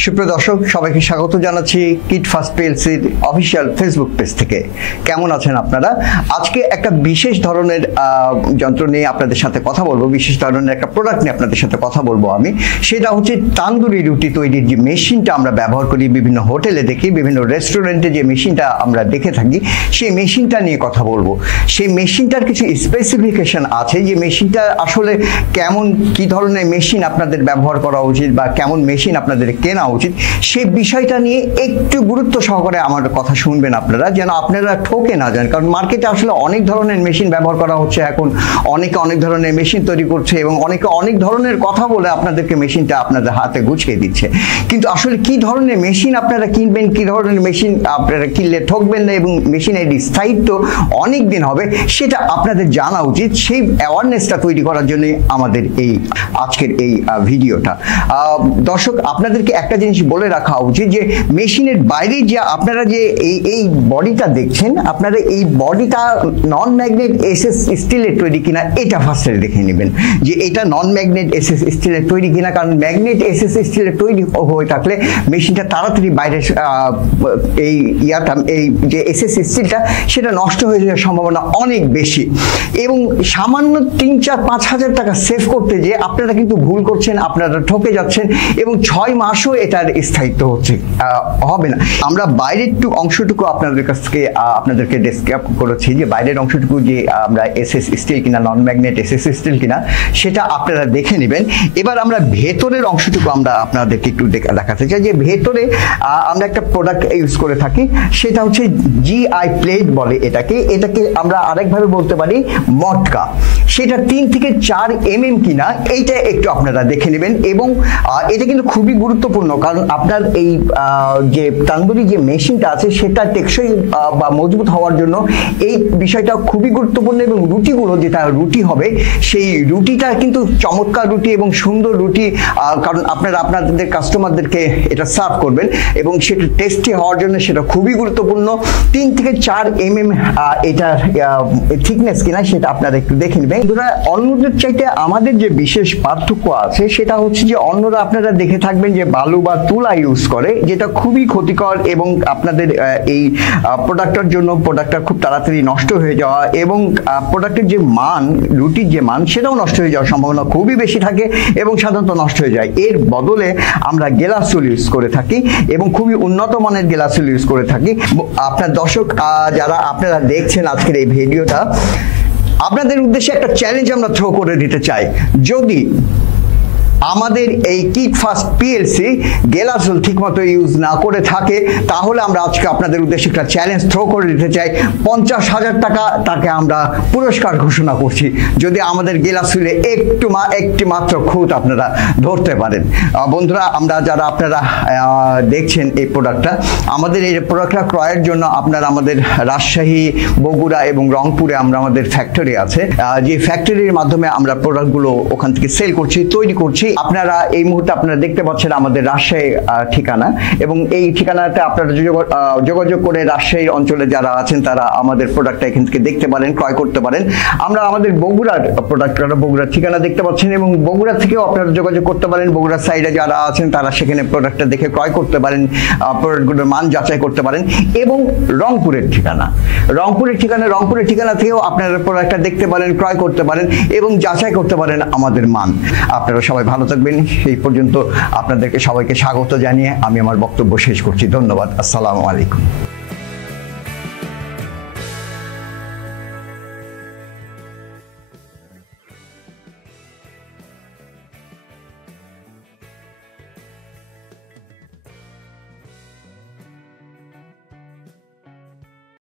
সুপ্রিয় দর্শক, সবাইকে স্বাগত জানাচ্ছি কিট ফার্স্ট পিএলসির অফিসিয়াল ফেসবুক পেজ থেকে। কেমন আছেন আপনারা? আজকে একটা বিশেষ ধরনের যন্ত্র নিয়ে আপনাদের সাথে কথা বলবো, বিশেষ ধরনের একটা প্রোডাক্ট নিয়ে আপনাদের সাথে কথা বলবো আমি। সেটা হচ্ছে তান্দুরি রুটি তৈরির যে মেশিনটা আমরা ব্যবহার করি, বিভিন্ন হোটেলে দেখি, বিভিন্ন রেস্টুরেন্টে যে মেশিনটা আমরা দেখে থাকি, সেই মেশিনটা নিয়ে কথা বলবো। সেই মেশিনটার কিছু স্পেসিফিকেশন আছে, যে মেশিনটা আসলে কেমন, কি ধরনের মেশিন আপনাদের ব্যবহার করা উচিত বা কেমন মেশিন আপনাদের কেনা উচিত, সেই বিষয়টা নিয়ে একটু গুরুত্ব সহকারে আমার কথা শুনবেন আপনারা, যেন আপনারা ঠকে না যান। কারণ মার্কেটে আসলে অনেক ধরনের মেশিন ব্যবহার করা হচ্ছে এখন, অনেকে অনেক ধরনের মেশিন তৈরি করছে এবং অনেকে অনেক ধরনের কথা বলে আপনাদেরকে মেশিনটা আপনাদের হাতে গুছিয়ে দিচ্ছে। কিন্তু আসলে কি ধরনের মেশিন আপনারা কিনবেন, কি ধরনের মেশিন আপনারা কিনলে ঠকবেন না এবং মেশিনের স্থায়িত্ব অনেক দিন হবে, সেটা আপনাদের জানা উচিত। সেই অ্যাওয়ারনেসটা তৈরি করার জন্য আমাদের এই আজকের এই ভিডিওটা। দর্শক, আপনাদেরকে একটা জিনিস বলে রাখা উচিত, যে মেশিনের বাইরে যে আপনারা যে এই বডিটা দেখছেন, আপনারা এই বডিটা নন ম্যাগনেট এসএস স্টিলের তৈরি কিনা এটা ফার্স্টে দেখে নেবেন, যে এটা নন ম্যাগনেট এসএস স্টিলের তৈরি কিনা। কারণ ম্যাগনেট এসএস স্টিলের তৈরি হয়ে থাকলে মেশিনটা তাড়াতাড়ি বাইরে এই যে এসএস স্টিলটা সেটা নষ্ট হয়ে যাওয়ার সম্ভাবনা অনেক বেশি। এবং সামান্য 3-4-5 হাজার টাকা সেভ করতে যে আপনারা কিন্তু ভুল করছেন, আপনারা ঠকে যাচ্ছেন এবং 6 মাসও এটার স্থায়িত্ব হবে না। আমরা বাইরের অংশটুকু আপনাদের কাছ থেকে আপনাদেরকে ডেসক্রাইব করেছি, যে বাইরের অংশটুকু যে আমরা এসএস স্টিল কিনা, নন ম্যাগনেট এসএস স্টিল কিনা, সেটা আপনারা দেখে নেবেন। এবার আমরা ভেতরের অংশটুকু আমরা আপনাদেরকে একটু দেখাতে চাই, যে ভেতরে আমরা একটা প্রোডাক্ট ইউজ করে থাকি, সেটা হচ্ছে জিআই প্লেট বলে এটাকে আমরা আরেকভাবে বলতে পারি মটকা। সেটা 3 থেকে 4 mm কিনা, এইটা একটু আপনারা দেখে নেবেন। এবং এটা কিন্তু খুবই গুরুত্বপূর্ণ, কারণ আপনার এই যে তান্দুরি যে মেশিনটা আছে সেটা টেকসই বা মজবুত হওয়ার জন্য এই বিষয়টা খুবই গুরুত্বপূর্ণ। এবং রুটিগুলো যেটা রুটি হবে, সেই রুটিটা কিন্তু চমৎকার রুটি এবং সুন্দর রুটি, কারণ আপনারা আপনাদের কাস্টমারদেরকে এটা সার্ভ করবেন এবং সেটা টেস্টি হওয়ার জন্য সেটা খুবই গুরুত্বপূর্ণ। 3 থেকে 4 mm এটার থিকনেস কিনা, সেটা আপনারা একটু দেখে নেবেন। অন্যদের চাইতে আমাদের যে বিশেষ পার্থক্য আছে, সেটা হচ্ছে যে অন্যরা আপনারা দেখে থাকবেন যে বালু বা তুলা ইউজ করে, যেটা খুবই ক্ষতিকর এবং আপনাদের এই প্রোডাক্টের জন্য প্রোডাক্টটা খুব তাড়াতাড়ি নষ্ট হয়ে যাওয়া এবং প্রোডাক্টের যে মান, রুটির যে মান, সেটাও নষ্ট হয়ে যাওয়ার সম্ভাবনা খুবই বেশি থাকে এবং সাধারণত নষ্ট হয়ে যায়। এর বদলে আমরা গ্লাসুল ইউজ করে থাকি এবং খুবই উন্নত মানের গ্লাসুল ইউজ করে থাকি। আপনার দর্শক যারা আপনারা দেখছেন আজকের এই ভিডিওটা, আপনাদের উদ্দেশ্যে একটা চ্যালেঞ্জ আমরা থ্রো করে দিতে চাই। যদি আমাদের এই কিট ফার্স্ট পিএলসি গ্লাসুল ঠিকমতো ইউজ না করে থাকে, তাহলে আমরা আজকে আপনাদের উদ্দেশ্যে একটা চ্যালেঞ্জ থ্রো করে দিতে চাই। 50,000 টাকা তাকে আমরা পুরস্কার ঘোষণা করছি, যদি আমাদের গ্লাসুলে একটি মাত্র খুঁত আপনারা ধরতে পারেন। বন্ধুরা, আমরা যারা আপনারা দেখছেন এই প্রোডাক্টটা, আমাদের এই প্রোডাক্টটা ক্রয়ের জন্য আপনারা আমাদের রাজশাহী, বগুড়া এবং রংপুরে আমাদের ফ্যাক্টরি আছে, যে ফ্যাক্টরির মাধ্যমে আমরা প্রোডাক্টগুলো ওখান থেকে সেল করছি, তৈরি করছি। আপনারা এই মুহূর্তে আপনারা দেখতে পাচ্ছেন আমাদের রাজশাহী ঠিকানা, এবং এই ঠিকানাতে আপনারা যোগাযোগ করে রাজশাহী অঞ্চলে যারা আছেন তারা আমাদের প্রোডাক্টটা এখান থেকে দেখতে পারেন, ক্রয় করতে পারেন। আমরা আমাদের বগুড়ার প্রোডাক্টটা, বগুড়ার ঠিকানা দেখতে পাচ্ছেন এবং বগুড়া থেকেও আপনারা যোগাযোগ করতে পারেন। বগুড়ার সাইডে যারা আছেন তারা সেখানে প্রোডাক্টটা দেখে ক্রয় করতে পারেন, প্রোডাক্টগুলোর মান যাচাই করতে পারেন। এবং রংপুরের ঠিকানা থেকেও আপনারা প্রোডাক্টটা দেখতে পারেন, ক্রয় করতে পারেন এবং যাচাই করতে পারেন আমাদের মান। আপনারা সবাই ভালো থাকবেন। এই পর্যন্ত আপনাদেরকে সবাইকে স্বাগত জানিয়ে আমি আমার বক্তব্য শেষ করছি। ধন্যবাদ। আসসালামু আলাইকুম।